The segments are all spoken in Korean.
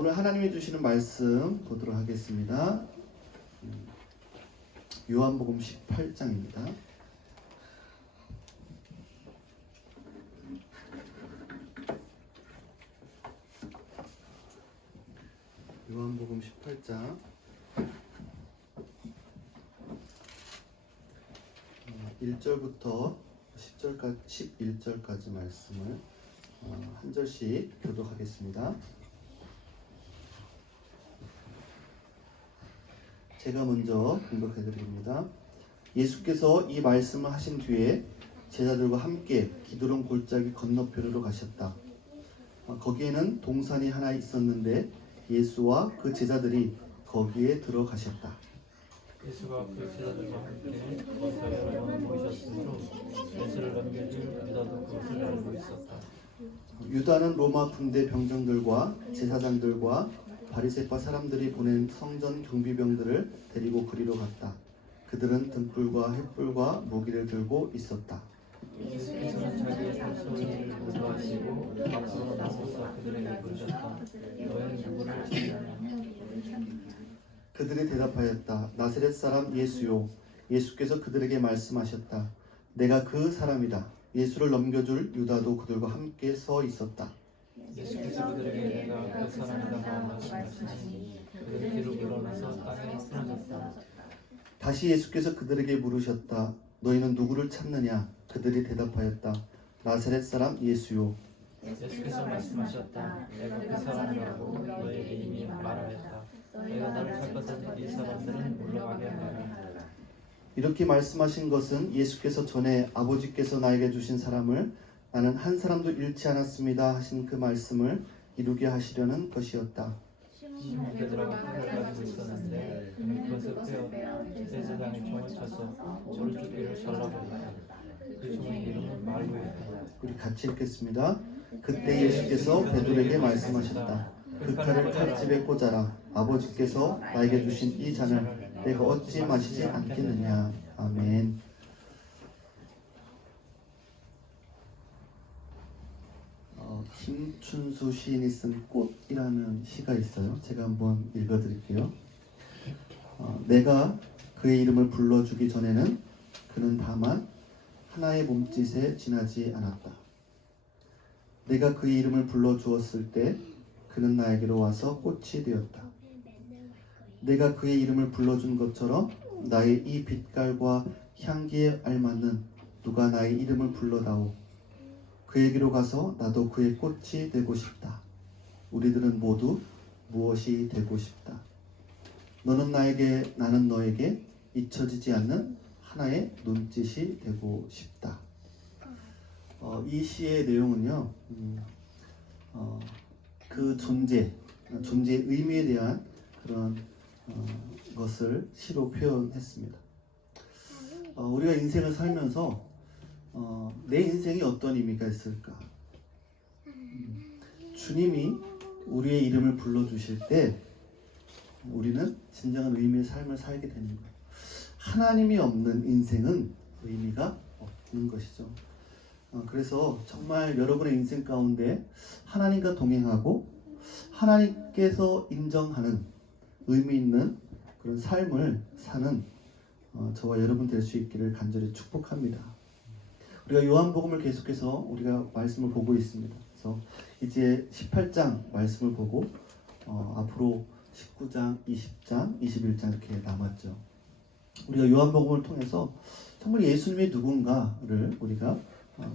오늘 하나님이 주시는 말씀 보도록 하겠습니다. 요한복음 18장입니다. 요한복음 18장 1절부터 11절까지 말씀을 한 절씩 교독하겠습니다. 제가 먼저 공독해드립니다. 예수께서 이 말씀을 하신 뒤에 제자들과 함께 기드론 골짜기 건너편으로 가셨다. 거기에는 동산이 하나 있었는데 예수와 그 제자들이 거기에 들어가셨다. 예수가 그 제자들과 함께 건너편으로 모이셨으므로 예수를 넘겨줄 유다도 그것을 알고 있었다. 유다는 로마 군대 병정들과 제사장들과 바리새파 사람들이 보낸 성전 경비병들을 데리고 그리로 갔다. 그들은 등불과 횃불과 무기를 들고 있었다. 예수께서는 자기의 소리를 고소하시고 앞으로 나서서 그들에게 부르셨다. 너희는 누구를 찾느냐? 그들이 대답하였다. 나사렛 사람 예수요. 예수께서 그들에게 말씀하셨다. 내가 그 사람이다. 예수를 넘겨줄 유다도 그들과 함께 서 있었다. 예수께서 그들에게 내가 그 사람이라고 말씀하시니 그들이 뒤로 물러나서 땅에 쓰러졌다. 다시 예수께서 그들에게 물으셨다. 너희는 누구를 찾느냐? 그들이 대답하였다. 나사렛 사람 예수요. 예수께서 말씀하셨다. 내가 그 사람이라고 너희에게 이미 말하였다. 내가 나를 갈 것은 이 사람들은 물러가게 하라. 이렇게 말씀하신 것은 예수께서 전에 아버지께서 나에게 주신 사람을 나는 한 사람도 잃지 않았습니다 하신 그 말씀을 이루게 하시려는 것이었다. 시몬 베드로가 칼을 가지고 있었는데 그는 그것을 빼어 제사장의 총을 쳐서 오른쪽귀를 잘라버렸다. 그 총의 이름은 말고였다. 우리 같이 읽겠습니다. 그때 예수께서 베드로에게 말씀하셨다. 그 칼을 칼집에 꽂아라. 아버지께서 나에게 주신 이 잔을 내가 어찌 마시지 않겠느냐. 아멘. 김춘수 시인이 쓴 꽃이라는 시가 있어요. 제가 한번 읽어드릴게요. 내가 그의 이름을 불러주기 전에는 그는 다만 하나의 몸짓에 지나지 않았다. 내가 그의 이름을 불러주었을 때 그는 나에게로 와서 꽃이 되었다. 내가 그의 이름을 불러준 것처럼 나의 이 빛깔과 향기에 알맞는 누가 나의 이름을 불러다오. 그에게로 가서 나도 그의 꽃이 되고 싶다. 우리들은 모두 무엇이 되고 싶다. 너는 나에게, 나는 너에게 잊혀지지 않는 하나의 눈짓이 되고 싶다. 이 시의 내용은요, 그 존재의 의미에 대한 그런 것을 시로 표현했습니다. 우리가 인생을 살면서 내 인생이 어떤 의미가 있을까? 주님이 우리의 이름을 불러주실 때 우리는 진정한 의미의 삶을 살게 되는 거예요. 하나님이 없는 인생은 의미가 없는 것이죠. 그래서 정말 여러분의 인생 가운데 하나님과 동행하고 하나님께서 인정하는 의미 있는 그런 삶을 사는 저와 여러분 될 수 있기를 간절히 축복합니다. 우리가 요한복음을 계속해서 우리가 말씀을 보고 있습니다. 그래서 이제 18장 말씀을 보고 앞으로 19장, 20장, 21장 이렇게 남았죠. 우리가 요한복음을 통해서 정말 예수님이 누군가를 우리가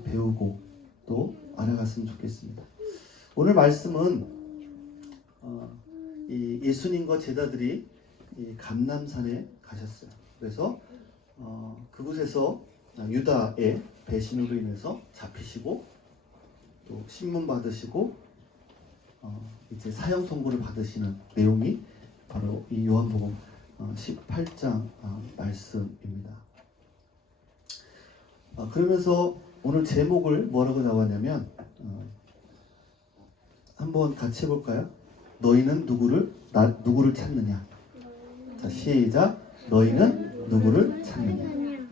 배우고 또 알아갔으면 좋겠습니다. 오늘 말씀은 이 예수님과 제자들이 이 감람산에 가셨어요. 그래서 그곳에서 유다의 배신으로 인해서 잡히시고 또 신문 받으시고 이제 사형 선고를 받으시는 내용이 바로 이 요한복음 18장 말씀입니다. 그러면서 오늘 제목을 뭐라고 나왔냐면 한번 같이 해볼까요? 너희는 누구를 찾느냐? 자, 시작. 너희는 누구를 찾느냐?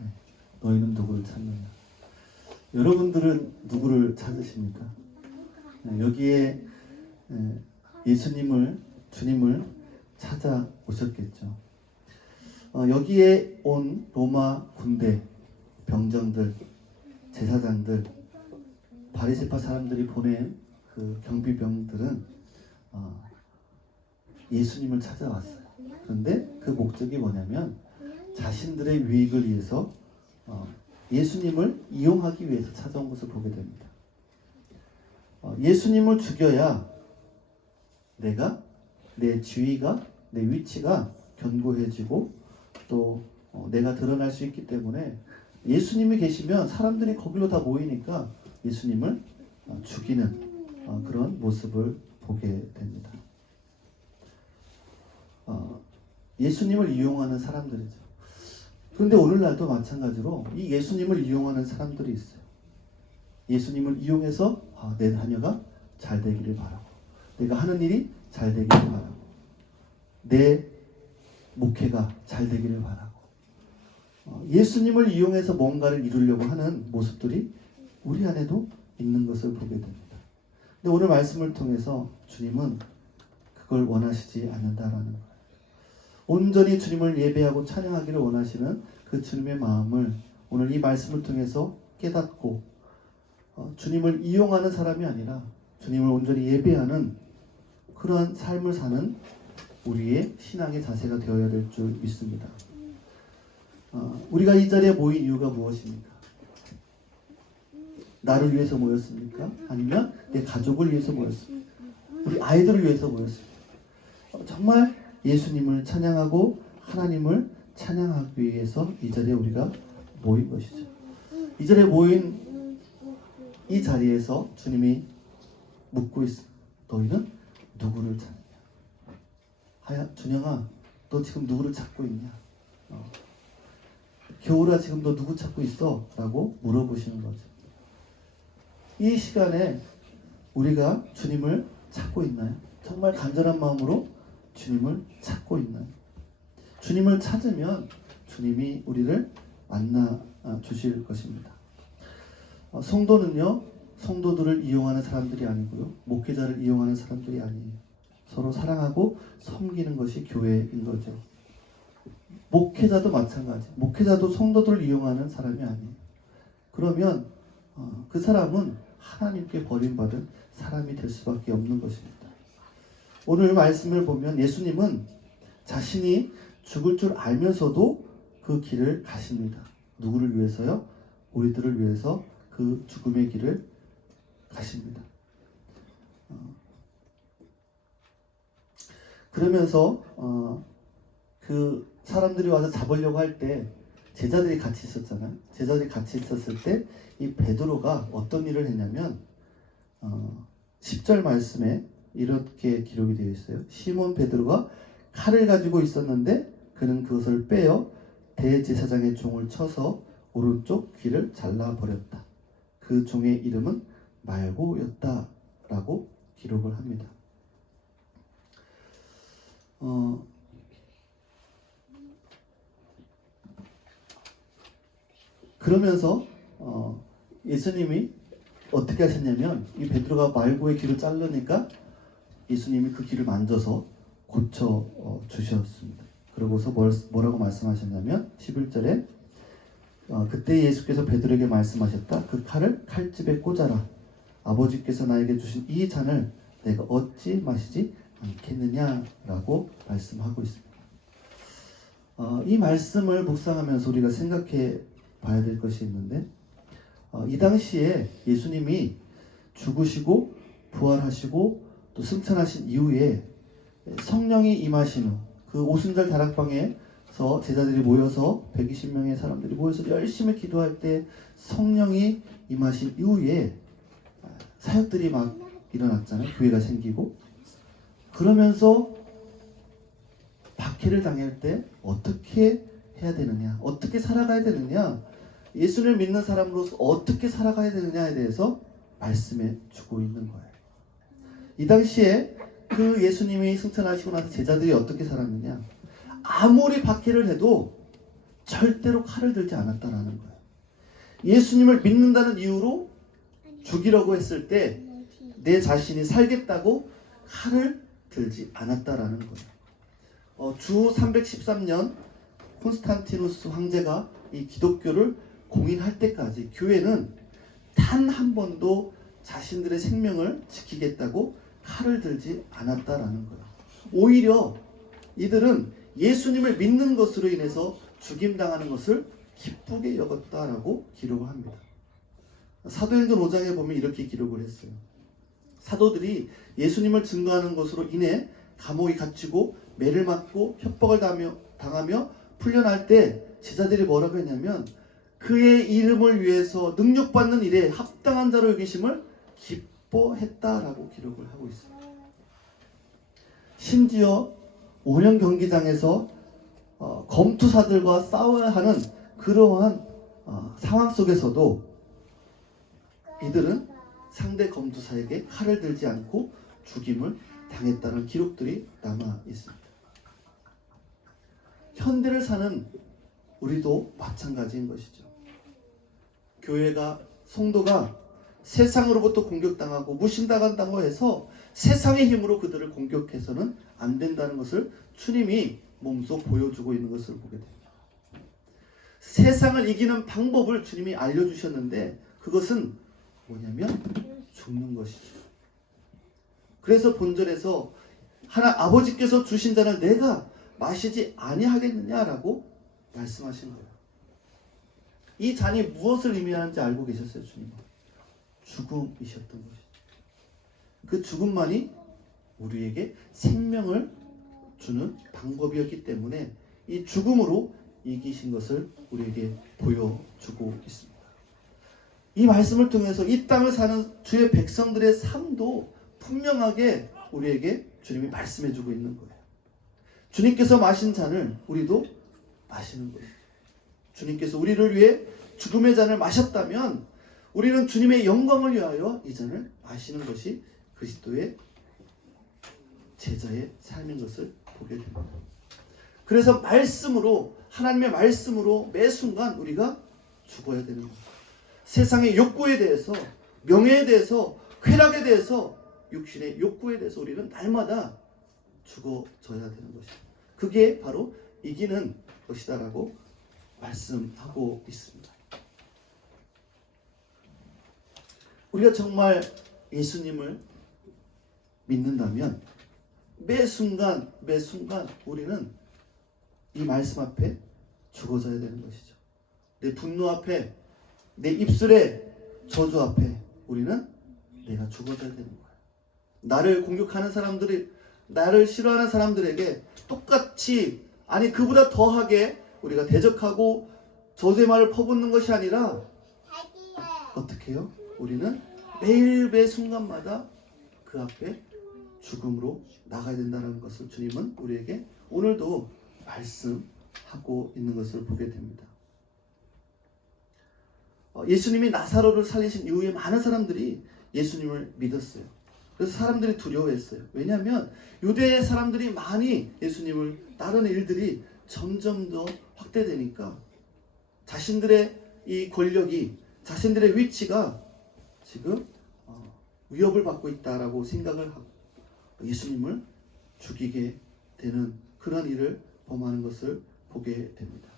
너희는 누구를 찾느냐? 여러분들은 누구를 찾으십니까? 여기에 주님을 찾아오셨겠죠. 여기에 온 로마 군대, 병정들, 제사장들, 바리새파 사람들이 보낸 그 경비병들은 예수님을 찾아왔어요. 그런데 그 목적이 뭐냐면 자신들의 유익을 위해서 예수님을 이용하기 위해서 찾아온 것을 보게 됩니다. 예수님을 죽여야 내 지위가, 내 위치가 견고해지고 또 내가 드러날 수 있기 때문에 예수님이 계시면 사람들이 거기로 다 모이니까 예수님을 죽이는 그런 모습을 보게 됩니다. 예수님을 이용하는 사람들이죠. 그런데 오늘날도 마찬가지로 이 예수님을 이용하는 사람들이 있어요. 예수님을 이용해서 내 자녀가 잘 되기를 바라고, 내가 하는 일이 잘 되기를 바라고, 내 목회가 잘 되기를 바라고, 예수님을 이용해서 뭔가를 이루려고 하는 모습들이 우리 안에도 있는 것을 보게 됩니다. 근데 오늘 말씀을 통해서 주님은 그걸 원하시지 않는다라는 거예요. 온전히 주님을 예배하고 찬양하기를 원하시는 그 주님의 마음을 오늘 이 말씀을 통해서 깨닫고 주님을 이용하는 사람이 아니라 주님을 온전히 예배하는 그러한 삶을 사는 우리의 신앙의 자세가 되어야 될 줄 믿습니다. 우리가 이 자리에 모인 이유가 무엇입니까? 나를 위해서 모였습니까? 아니면 내 가족을 위해서 모였습니까? 우리 아이들을 위해서 모였습니까? 정말 예수님을 찬양하고 하나님을 찬양하기 위해서 이 자리에 우리가 모인 것이죠. 이 자리에 모인 이 자리에서 주님이 묻고 있습니다. 너희는 누구를 찾느냐? 준영아, 너 지금 누구를 찾고 있냐? 겨울아, 지금 너 누구 찾고 있어? 라고 물어보시는 거죠. 이 시간에 우리가 주님을 찾고 있나요? 정말 간절한 마음으로 주님을 찾고 있나요? 주님을 찾으면 주님이 우리를 만나 주실 것입니다. 성도는요, 성도들을 이용하는 사람들이 아니고요, 목회자를 이용하는 사람들이 아니에요. 서로 사랑하고 섬기는 것이 교회인 거죠. 목회자도 마찬가지. 목회자도 성도들을 이용하는 사람이 아니에요. 그러면 그 사람은 하나님께 버림받은 사람이 될 수밖에 없는 것입니다. 오늘 말씀을 보면 예수님은 자신이 죽을 줄 알면서도 그 길을 가십니다. 누구를 위해서요? 우리들을 위해서 그 죽음의 길을 가십니다. 그러면서 그 사람들이 와서 잡으려고 할 때 제자들이 같이 있었잖아요. 제자들이 같이 있었을 때 이 베드로가 어떤 일을 했냐면 10절 말씀에 이렇게 기록이 되어 있어요. 시몬 베드로가 칼을 가지고 있었는데 그는 그것을 빼어 대제사장의 종을 쳐서 오른쪽 귀를 잘라버렸다. 그 종의 이름은 말고였다 라고 기록을 합니다. 그러면서 예수님이 어떻게 하셨냐면 이 베드로가 말고의 귀를 자르니까 예수님이 그 귀를 만져서 고쳐 주셨습니다. 그러고서 뭐라고 말씀하셨냐면 11절에 그때 예수께서 베드로에게 말씀하셨다. 그 칼을 칼집에 꽂아라. 아버지께서 나에게 주신 이 잔을 내가 어찌 마시지 않겠느냐라고 말씀하고 있습니다. 이 말씀을 묵상하면서 우리가 생각해 봐야 될 것이 있는데 이 당시에 예수님이 죽으시고 부활하시고 또 승천하신 이후에 성령이 임하신 후 그 오순절 다락방에서 제자들이 모여서 120명의 사람들이 모여서 열심히 기도할 때 성령이 임하신 이후에 사역들이 막 일어났잖아요. 교회가 생기고 그러면서 박해를 당할 때 어떻게 해야 되느냐, 어떻게 살아가야 되느냐, 예수를 믿는 사람으로서 어떻게 살아가야 되느냐에 대해서 말씀해 주고 있는 거예요. 이 당시에 그 예수님이 승천하시고 나서 제자들이 어떻게 살았느냐, 아무리 박해를 해도 절대로 칼을 들지 않았다라는 거예요. 예수님을 믿는다는 이유로 죽이려고 했을 때 내 자신이 살겠다고 칼을 들지 않았다라는 거예요. 주 313년 콘스탄티누스 황제가 이 기독교를 공인할 때까지 교회는 단 한 번도 자신들의 생명을 지키겠다고 칼을 들지 않았다라는 거예요. 오히려 이들은 예수님을 믿는 것으로 인해서 죽임당하는 것을 기쁘게 여겼다라고 기록을 합니다. 사도행전 5장에 보면 이렇게 기록을 했어요. 사도들이 예수님을 증거하는 것으로 인해 감옥에 갇히고 매를 맞고 협박을 당하며 풀려날 때 제자들이 뭐라고 했냐면 그의 이름을 위해서 능력받는 일에 합당한 자로 여기심을 기뻐했다라고 기록을 하고 있습니다. 심지어 원형 경기장에서 검투사들과 싸워야 하는 그러한 상황 속에서도 이들은 상대 검투사에게 칼을 들지 않고 죽임을 당했다는 기록들이 남아 있습니다. 현대를 사는 우리도 마찬가지인 것이죠. 교회가 성도가 세상으로부터 공격당하고 무신당한다고 해서 세상의 힘으로 그들을 공격해서는 안 된다는 것을 주님이 몸소 보여주고 있는 것을 보게 됩니다. 세상을 이기는 방법을 주님이 알려주셨는데 그것은 뭐냐면 죽는 것이죠. 그래서 본절에서 아버지께서 주신 잔을 내가 마시지 아니하겠느냐라고 말씀하신 거예요. 이 잔이 무엇을 의미하는지 알고 계셨어요, 주님은? 죽음이셨던 것이죠. 그 죽음만이 우리에게 생명을 주는 방법이었기 때문에 이 죽음으로 이기신 것을 우리에게 보여주고 있습니다. 이 말씀을 통해서 이 땅을 사는 주의 백성들의 삶도 분명하게 우리에게 주님이 말씀해주고 있는 거예요. 주님께서 마신 잔을 우리도 마시는 거예요. 주님께서 우리를 위해 죽음의 잔을 마셨다면 우리는 주님의 영광을 위하여 이 잔을 마시는 것이 그리스도의 제자의 삶인 것을 보게 됩니다. 그래서 말씀으로, 하나님의 말씀으로 매 순간 우리가 죽어야 되는 거예요. 세상의 욕구에 대해서, 명예에 대해서, 쾌락에 대해서, 육신의 욕구에 대해서 우리는 날마다 죽어져야 되는 것이죠. 그게 바로 이기는 것이다라고 말씀하고 있습니다. 우리가 정말 예수님을 믿는다면 매 순간 우리는 이 말씀 앞에 죽어져야 되는 것이죠. 내 분노 앞에, 내 입술의 저주 앞에 우리는 내가 죽어져야 되는 거예요. 나를 공격하는 사람들이, 나를 싫어하는 사람들에게 똑같이, 아니 그보다 더하게 우리가 대적하고 저주의 말을 퍼붓는 것이 아니라 어떻게 해요? 우리는 매일 매 순간마다 그 앞에 죽음으로 나가야 된다는 것을 주님은 우리에게 오늘도 말씀하고 있는 것을 보게 됩니다. 예수님이 나사로를 살리신 이후에 많은 사람들이 예수님을 믿었어요. 그래서 사람들이 두려워했어요. 왜냐하면 유대의 사람들이 많이 예수님을 따르는 일들이 점점 더 확대되니까 자신들의 이 권력이, 자신들의 위치가 지금 위협을 받고 있다라고 생각을 하고 예수님을 죽이게 되는 그런 일을 범하는 것을 보게 됩니다.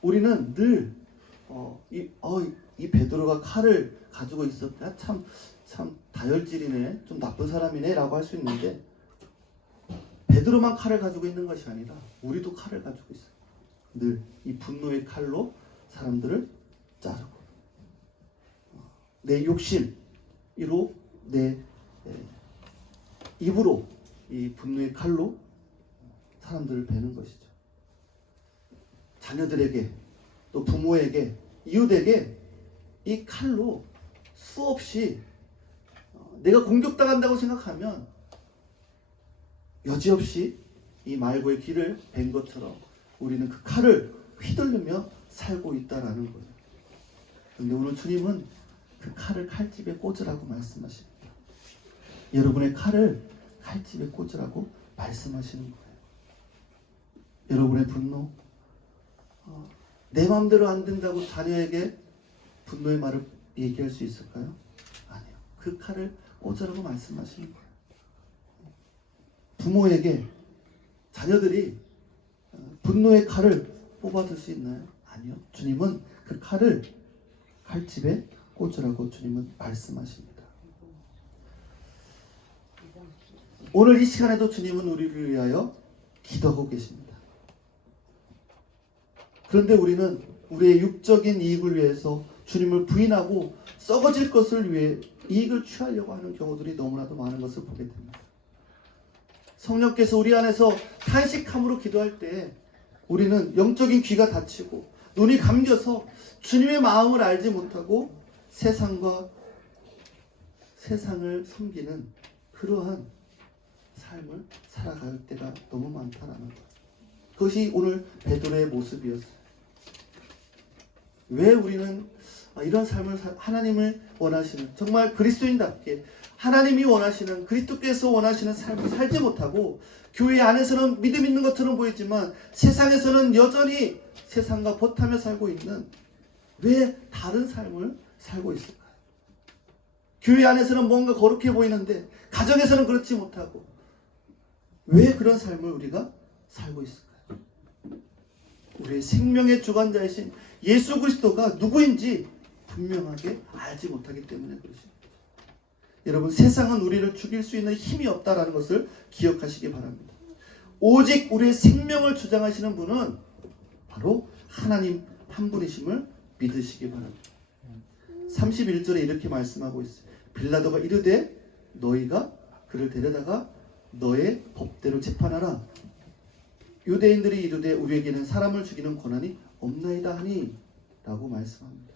우리는 늘 이 베드로가 칼을 가지고 있었다. 참 다혈질이네, 좀 나쁜 사람이네 라고 할 수 있는데 베드로만 칼을 가지고 있는 것이 아니라 우리도 칼을 가지고 있어요. 늘 이 분노의 칼로 사람들을 자르고 내 욕심으로, 내 입으로 이 분노의 칼로 사람들을 베는 것이죠. 자녀들에게, 또 부모에게, 이웃에게 이 칼로 수없이 내가 공격당한다고 생각하면 여지없이 이 말고의 길을 벤 것처럼 우리는 그 칼을 휘둘르며 살고 있다라는 거예요. 그런데 오늘 주님은 그 칼을 칼집에 꽂으라고 말씀하십니다. 여러분의 칼을 칼집에 꽂으라고 말씀하시는 거예요. 여러분의 분노, 내 마음대로 안 된다고 자녀에게 분노의 말을 얘기할 수 있을까요? 아니요. 그 칼을 꽂으라고 말씀하시는 거예요. 부모에게 자녀들이 분노의 칼을 뽑아들 수 있나요? 아니요. 주님은 그 칼을 칼집에 꽂으라고 주님은 말씀하십니다. 오늘 이 시간에도 주님은 우리를 위하여 기도하고 계십니다. 그런데 우리는 우리의 육적인 이익을 위해서 주님을 부인하고 썩어질 것을 위해 이익을 취하려고 하는 경우들이 너무나도 많은 것을 보게 됩니다. 성령께서 우리 안에서 탄식함으로 기도할 때 우리는 영적인 귀가 닫히고 눈이 감겨서 주님의 마음을 알지 못하고 세상을 섬기는 그러한 삶을 살아갈 때가 너무 많다라는 것. 그것이 오늘 베드로의 모습이었어요. 왜 우리는 이런 삶을 하나님을 원하시는 정말 그리스도인답게 하나님이 원하시는 그리스도께서 원하시는 삶을 살지 못하고 교회 안에서는 믿음 있는 것처럼 보이지만 세상에서는 여전히 세상과 보타며 살고 있는 왜 다른 삶을 살고 있을까요? 교회 안에서는 뭔가 거룩해 보이는데 가정에서는 그렇지 못하고 왜 그런 삶을 우리가 살고 있을까요? 우리의 생명의 주관자이신 예수 그리스도가 누구인지 분명하게 알지 못하기 때문에 그렇습니다. 여러분, 세상은 우리를 죽일 수 있는 힘이 없다라는 것을 기억하시기 바랍니다. 오직 우리의 생명을 주장하시는 분은 바로 하나님 한 분이심을 믿으시기 바랍니다. 31절에 이렇게 말씀하고 있어요. 빌라도가 이르되 너희가 그를 데려다가 너의 법대로 재판하라. 유대인들이 이르되 우리에게는 사람을 죽이는 권한이 없나이다 하니 라고 말씀합니다.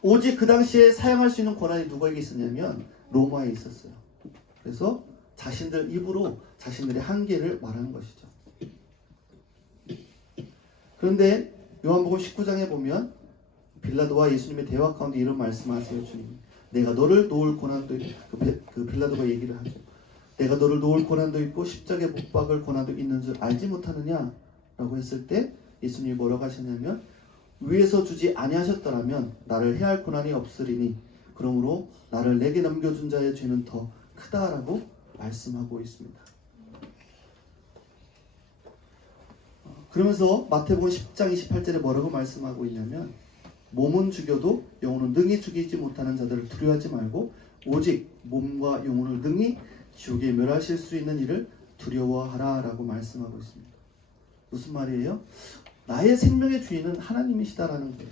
오직 그 당시에 사용할 수 있는 권한이 누구에게 있었냐면 로마에 있었어요. 그래서 자신들 입으로 자신들의 한계를 말하는 것이죠. 그런데 요한복음 19장에 보면 빌라도와 예수님의 대화 가운데 이런 말씀하세요. 주님이 내가 너를 놓을 권한도 있고 그 빌라도가 얘기를 하죠. 내가 너를 놓을 권한도 있고 십자가에 못 박을 권한도 있는 줄 알지 못하느냐 라고 했을 때 예수님이 뭐라고 하셨냐면 위에서 주지 아니하셨더라면 나를 해할 권한이 없으리니 그러므로 나를 내게 넘겨준 자의 죄는 더 크다라고 말씀하고 있습니다. 그러면서 마태복음 10장 28절에 뭐라고 말씀하고 있냐면 몸은 죽여도 영혼은 능히 죽이지 못하는 자들을 두려워하지 말고 오직 몸과 영혼을 능히 지옥에 멸하실 수 있는 일을 두려워하라 라고 말씀하고 있습니다. 무슨 말이에요? 나의 생명의 주인은 하나님이시다라는 거예요.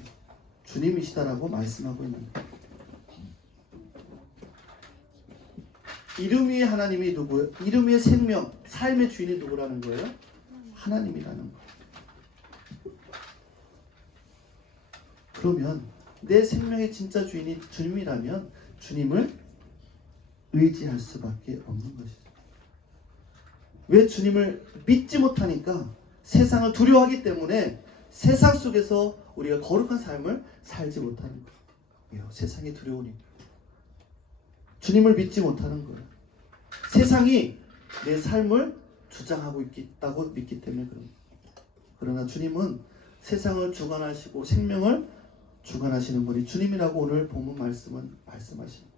주님이시다라고 말씀하고 있는 거예요. 이름 위의 하나님이 누구예요? 이름 위의 생명, 삶의 주인이 누구라는 거예요? 하나님이라는 거예요. 그러면 내 생명의 진짜 주인이 주님이라면 주님을 의지할 수밖에 없는 것이죠. 왜 주님을 믿지 못하니까 세상을 두려워하기 때문에 세상 속에서 우리가 거룩한 삶을 살지 못하는 거예요. 세상이 두려우니까. 주님을 믿지 못하는 거예요. 세상이 내 삶을 주장하고 있다고 믿기 때문에 그런 거예요. 그러나 주님은 세상을 주관하시고 생명을 주관하시는 분이 주님이라고 오늘 본문 말씀은 말씀하십니다.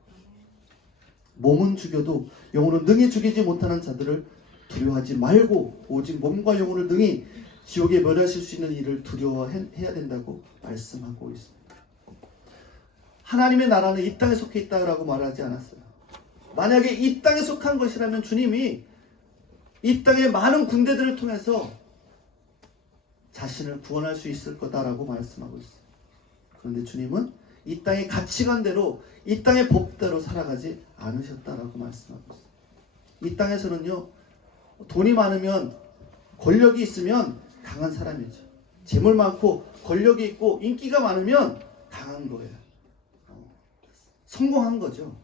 몸은 죽여도 영혼은 능히 죽이지 못하는 자들을 두려워하지 말고 오직 몸과 영혼을 능히 지옥에 멸하실 수 있는 일을 두려워해야 된다고 말씀하고 있습니다. 하나님의 나라는 이 땅에 속해 있다고 말하지 않았어요. 만약에 이 땅에 속한 것이라면 주님이 이 땅의 많은 군대들을 통해서 자신을 구원할 수 있을 거다라고 말씀하고 있어요. 그런데 주님은 이 땅의 가치관대로 이 땅의 법대로 살아가지 않으셨다라고 말씀하고 있어요. 이 땅에서는요, 돈이 많으면 권력이 있으면 강한 사람이죠. 재물 많고 권력이 있고 인기가 많으면 강한 거예요. 성공한 거죠.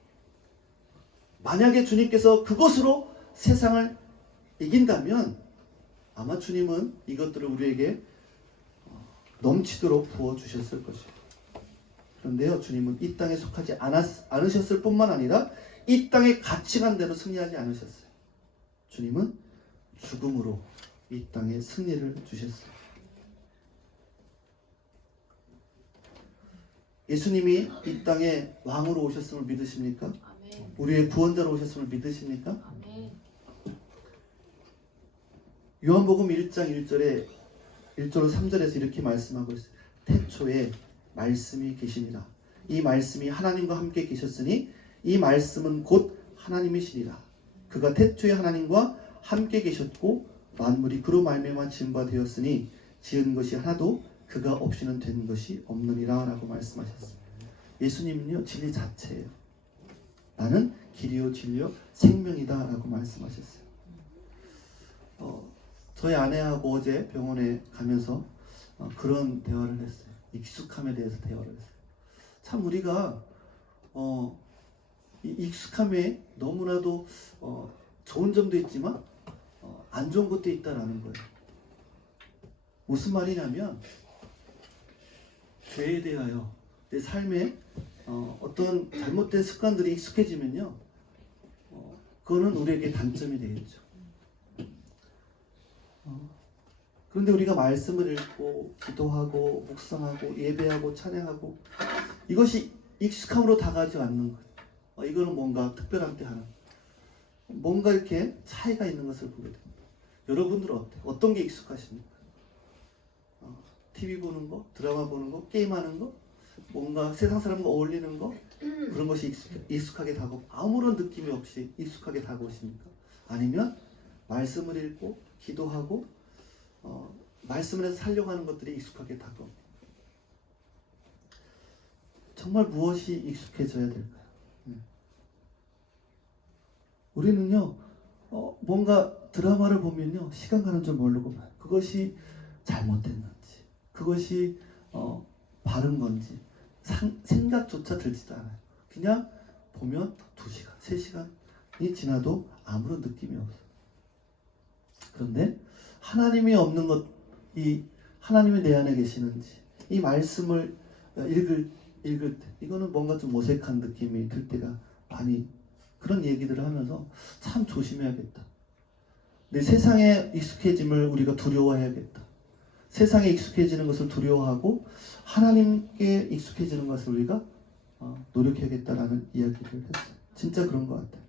만약에 주님께서 그것으로 세상을 이긴다면 아마 주님은 이것들을 우리에게 넘치도록 부어주셨을 것이에요. 그런데요, 주님은 이 땅에 속하지 않으셨을 뿐만 아니라 이 땅의 가치관대로 승리하지 않으셨어요. 주님은 죽음으로 이 땅에 승리를 주셨어요. 예수님이 이 땅에 왕으로 오셨음을 믿으십니까? 아멘. 우리의 구원자로 오셨음을 믿으십니까? 아멘. 요한복음 1장 1절에 1절 3절에서 이렇게 말씀하고 있어요. 태초에 말씀이 계시니라. 이 말씀이 하나님과 함께 계셨으니 이 말씀은 곧 하나님이시니라. 그가 태초에 하나님과 함께 계셨고 만물이 그로 말미암아 지은 바 되었으니 지은 것이 하나도 그가 없이는 된 것이 없느니라 라고 말씀하셨어요. 예수님은요 진리 자체예요. 나는 길이요 진리요 생명이다 라고 말씀하셨어요. 저희 아내하고 어제 병원에 가면서 그런 대화를 했어요. 익숙함에 대해서 대화를 했어요. 참 우리가 이 익숙함에 너무나도 좋은 점도 있지만 안 좋은 것도 있다라는 거예요. 무슨 말이냐면 죄에 대하여 내 삶에 어떤 잘못된 습관들이 익숙해지면요 그거는 우리에게 단점이 되겠죠. 그런데 우리가 말씀을 읽고 기도하고 묵상하고 예배하고 찬양하고 이것이 익숙함으로 다가지 않는 거예요. 이거는 뭔가 특별한 때 하는 뭔가 이렇게 차이가 있는 것을 보게 됩니다. 여러분들은 어때요? 어떤 게 익숙하십니까? TV 보는 거, 드라마 보는 거, 게임하는 거, 뭔가 세상 사람과 어울리는 거 그런 것이 익숙하게 다가오고 아무런 느낌이 없이 익숙하게 다가오십니까? 아니면 말씀을 읽고 기도하고 말씀을 해서 살려고 하는 것들이 익숙하게 다가옵니다. 정말 무엇이 익숙해져야 될까요? 우리는요 뭔가 드라마를 보면요 시간 가는 줄 모르고 그것이 잘못됐는지 그것이 바른 건지 생각조차 들지도 않아요. 그냥 보면 2시간, 3시간이 지나도 아무런 느낌이 없어요. 그런데 하나님이 없는 것, 이 하나님이 내 안에 계시는지 이 말씀을 읽을 때 이거는 뭔가 좀 어색한 느낌이 들 때가 많이 그런 얘기들을 하면서 참 조심해야겠다. 내 세상에 익숙해짐을 우리가 두려워해야겠다. 세상에 익숙해지는 것을 두려워하고 하나님께 익숙해지는 것을 우리가 노력해야겠다라는 이야기를 했어요. 진짜 그런 것 같아요.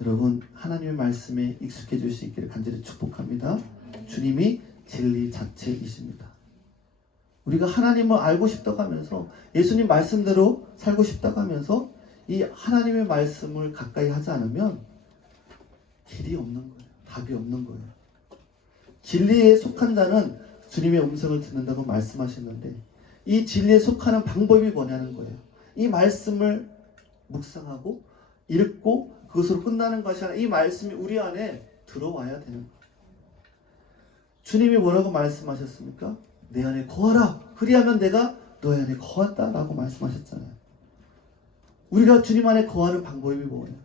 여러분 하나님의 말씀에 익숙해질 수 있기를 간절히 축복합니다. 주님이 진리 자체이십니다. 우리가 하나님을 알고 싶다고 하면서 예수님 말씀대로 살고 싶다고 하면서 이 하나님의 말씀을 가까이 하지 않으면 길이 없는 거예요. 답이 없는 거예요. 진리에 속한 자는 주님의 음성을 듣는다고 말씀하셨는데 이 진리에 속하는 방법이 뭐냐는 거예요. 이 말씀을 묵상하고 읽고 그것으로 끝나는 것이 아니라 이 말씀이 우리 안에 들어와야 되는 거예요. 주님이 뭐라고 말씀하셨습니까? 내 안에 거하라. 그리하면 내가 너희 안에 거한다 라고 말씀하셨잖아요. 우리가 주님 안에 거하는 방법이 뭐예요?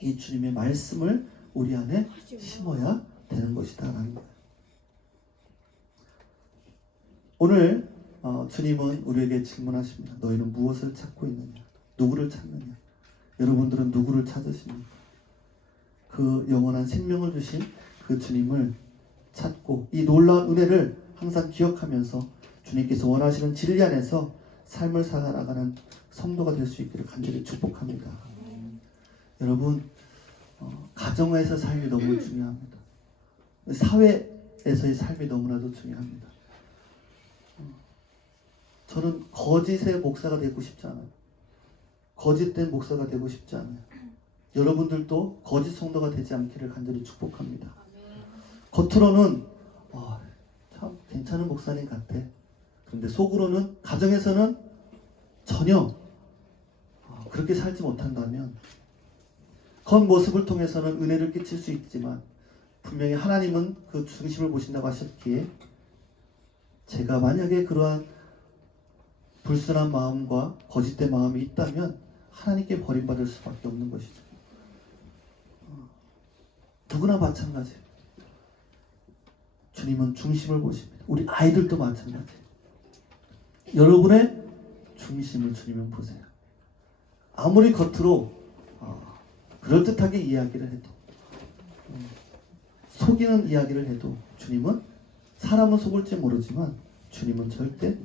이 주님의 말씀을 우리 안에 심어야 되는 것이다 라는 거예요. 오늘 주님은 우리에게 질문하십니다. 너희는 무엇을 찾고 있느냐? 누구를 찾느냐? 여러분들은 누구를 찾으십니까? 그 영원한 생명을 주신 그 주님을 찾고 이 놀라운 은혜를 항상 기억하면서 주님께서 원하시는 진리 안에서 삶을 살아가는 성도가 될 수 있기를 간절히 축복합니다. 여러분 가정에서 삶이 너무 중요합니다. 사회에서의 삶이 너무나도 중요합니다. 저는 거짓의 목사가 되고 싶지 않아요. 거짓된 목사가 되고 싶지 않아요. 여러분들도 거짓 성도가 되지 않기를 간절히 축복합니다. 겉으로는 참 괜찮은 목사님 같아. 그런데 속으로는 가정에서는 전혀 그렇게 살지 못한다면 겉모습을 통해서는 은혜를 끼칠 수 있지만 분명히 하나님은 그 중심을 보신다고 하셨기에 제가 만약에 그러한 불순한 마음과 거짓된 마음이 있다면 하나님께 버림받을 수밖에 없는 것이죠. 누구나 마찬가지예요. 주님은 중심을 보십니다. 우리 아이들도 마찬가지예요. 여러분의 중심을 주님은 보세요. 아무리 겉으로 그럴듯하게 이야기를 해도 속이는 이야기를 해도 주님은 사람은 속을지 모르지만 주님은 절대